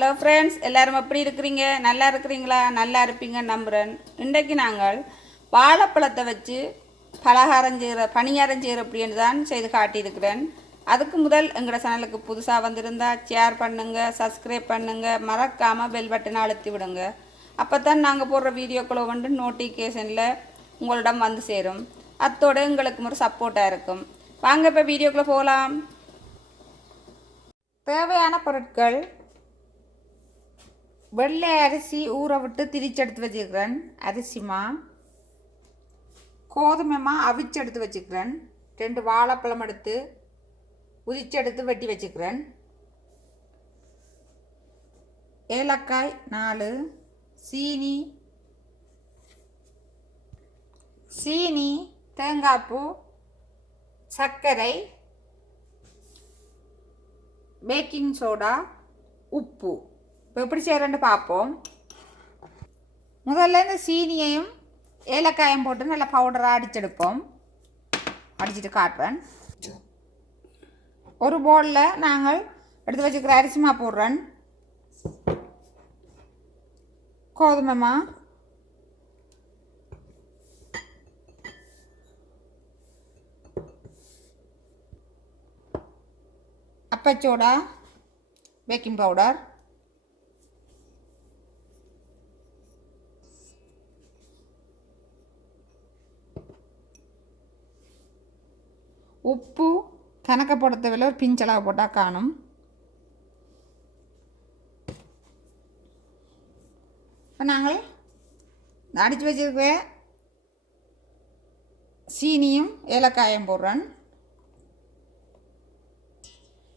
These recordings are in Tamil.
ஹலோ ஃப்ரெண்ட்ஸ் எல்லாரும் எப்படி இருக்கிறீங்க? நல்லா இருக்கிறீங்களா? நல்லா இருப்பீங்க நம்புகிறேன் இன்றைக்கு நாங்கள் வாழைப்பழத்தை வச்சு பலகாரம் செய்கிற பணியாரம் செய்கிற அப்படின்னு தான் செய்து காட்டியிருக்கிறேன். அதுக்கு முதல் எங்களோட சேனலுக்கு புதுசாக வந்திருந்தா ஷேர் பண்ணுங்கள் சப்ஸ்கிரைப் பண்ணுங்கள் மறக்காமல் பெல் பட்டனை அழுத்தி விடுங்க. அப்போ தான் நாங்கள் போடுற வீடியோக்களை வந்து நோட்டிஃபிகேஷனில் உங்களிடம் வந்து சேரும். அத்தோட எங்களுக்கு ஒரு சப்போர்ட்டாக இருக்கும். வாங்க இப்போ வீடியோக்குள்ளே போகலாம் தேவையான பொருட்கள் வெள்ளை அரிசி ஊற விட்டு திரிச்செடுத்து வச்சுக்கிறேன். அரிசிமா கோதுமைமா அவிச்சு எடுத்து வச்சுக்கிறேன். ரெண்டு வாழைப்பழம் எடுத்து உதிச்செடுத்து வெட்டி வச்சுக்கிறேன். ஏலக்காய் நாலு. சீனி. சீனி தேங்காய்ப்பூ சர்க்கரை பேக்கிங் சோடா உப்பு. இப்போ எப்படி செய்கிறேன்னு பார்ப்போம். முதல்ல இந்த சீனியையும் ஏலக்காயும் போட்டு நல்லா பவுடராக அடிச்செடுப்போம். அடிச்சுட்டு காட்டுறேன். ஒரு போலில் நாங்கள் எடுத்து வச்சுக்கிற அரிசிமா போடுறேன். கோதுமைமா அப்பச்சோடா பேக்கிங் பவுடர் உப்பு கணக்கப்படுத்த போட ஒரு பிஞ்சளவு போட்டால் காணும். இப்போ நாங்கள் அடித்து வச்சிருக்க சீனியும் ஏலக்காயும் போடுறேன்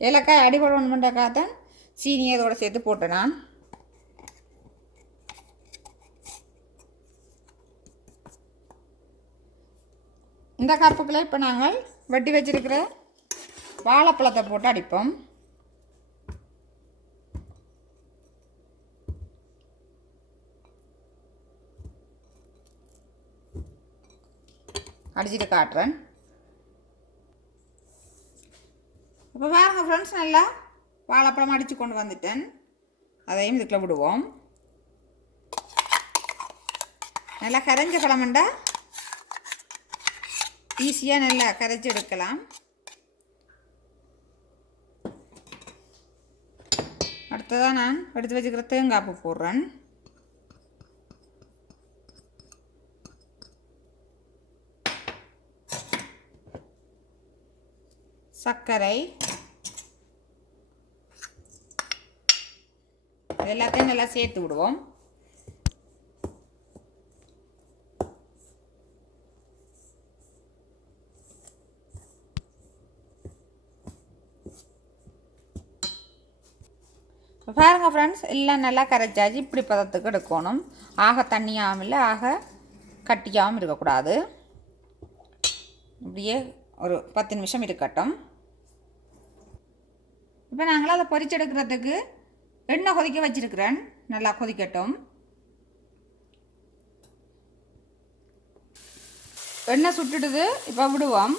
ஏலக்காய் அடிபடணுமெண்டாக்காக தான் சீனியை இதோட சேர்த்து போட்டேன் நான். இந்த கப்புக்குள்ள இப்போ நாங்கள் வெட்டி வச்சிருக்கிற வாழைப்பழத்தை போட்டு அடிப்போம். அடிச்சிட்டு காட்டுறேன். இப்போ பாருங்கள் ஃப்ரெண்ட்ஸ் நல்லா வாழைப்பழம் அடித்து கொண்டு வந்துட்டேன். அதையும் இதுக்குள்ள விடுவோம். நல்லா கரைஞ்ச பழம்ண்டா ஈஸியாக நல்லா கரைச்சி எடுக்கலாம் அடுத்ததாக நான் எடுத்து வச்சுக்கிற தேங்காய் பூ போடுறேன். சர்க்கரை. எல்லாத்தையும் நல்லா சேர்த்து விடுவோம். இப்போ பாருங்கள் ஃப்ரெண்ட்ஸ் எல்லாம் நல்லா கரைச்சாச்சு. இப்படி பதத்துக்கு எடுக்கணும். ஆக தண்ணியாகவும் இல்லை ஆக கட்டியாகவும் இருக்கக்கூடாது. இப்படியே ஒரு பத்து நிமிஷம் இருக்கட்டும். இப்போ நாங்களும் அதை பொரிச்செடுக்கிறதுக்கு எண்ணெய் கொதிக்க வச்சுருக்கிறேன். நல்லா கொதிக்கட்டும். எண்ணெய் சுட்டுடுது இப்போ விடுவோம்.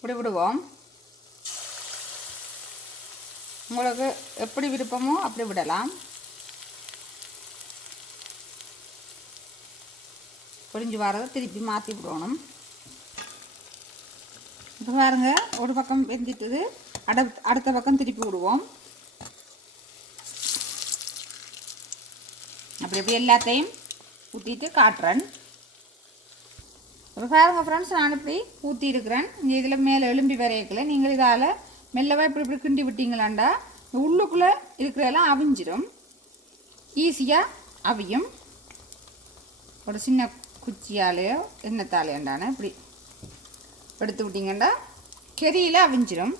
இப்படி விடுவோம் உங்களுக்கு எப்படி விருப்பமோ அப்படி விடலாம். பொரிஞ்சு வரதை திருப்பி மாற்றி விடணும். இப்போ பாருங்க ஒரு பக்கம் வெந்துட்டுது. அட அடுத்த பக்கம் திருப்பி விடுவோம். அப்படி அப்படி எல்லாத்தையும் ஊற்றிட்டு காட்டுறேன். ஒரு பாருங்கள் ஃப்ரெண்ட்ஸ் நான் இப்படி ஊற்றி இருக்கிறேன் இங்கே இதில் மேலே எலும்பி வரையக்கல நீங்கள் இதால் மெல்லவா இப்படி இப்படி கிண்டி விட்டீங்களாண்டா உள்ளுக்குள்ளே இருக்கிறதெல்லாம் அவிஞ்சிடும் ஈஸியாக அவியும். ஒரு சின்ன குச்சியாலேயோ எண்ணத்தாலேண்டானே இப்படி எடுத்து விட்டீங்கன்னா கெரியில் அவிஞ்சிடும்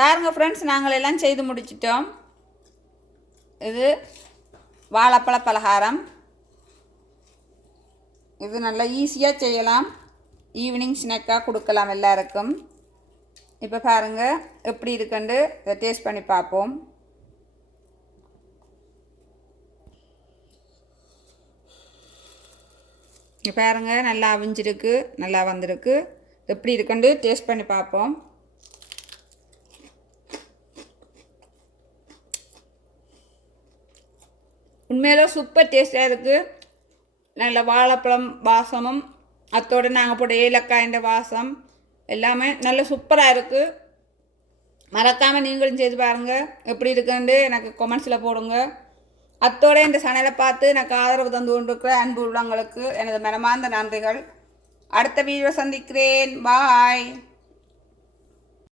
பாருங்கள் ஃப்ரெண்ட்ஸ் நாங்கள் எல்லாம் செய்து முடிச்சிட்டோம். இது வாழைப்பழ பலகாரம். இது நல்லா ஈஸியாக செய்யலாம். ஈவினிங் ஸ்நாக்காக கொடுக்கலாம் எல்லாருக்கும். இப்போ பாருங்கள் எப்படி இருக்குன்னு இதை டேஸ்ட் பண்ணி பார்ப்போம். பாருங்கள் நல்லா அவிஞ்சிருக்கு நல்லா வந்திருக்கு. எப்படி இருக்குன்னு டேஸ்ட் பண்ணி பார்ப்போம். உண்மையில சூப்பர் டேஸ்டாக இருக்குது நல்ல வாழைப்பழம் வாசமும் அத்தோடு நாங்கள் போட்ட ஏலக்காய்ன்ற வாசம் எல்லாமே நல்ல சூப்பராக இருக்குது மறக்காமல் நீங்களும் செய்து பாருங்கள் எப்படி இருக்குன்னு எனக்கு கொமெண்ட்ஸில் போடுங்க. அத்தோட இந்த சனலை பார்த்து எனக்கு ஆதரவு தந்து கொண்டிருக்கிற அன்பு உள்ளவங்களுக்கு எனது மனமார்ந்த நன்றிகள். அடுத்த வீடியோ சந்திக்கிறேன். பாய்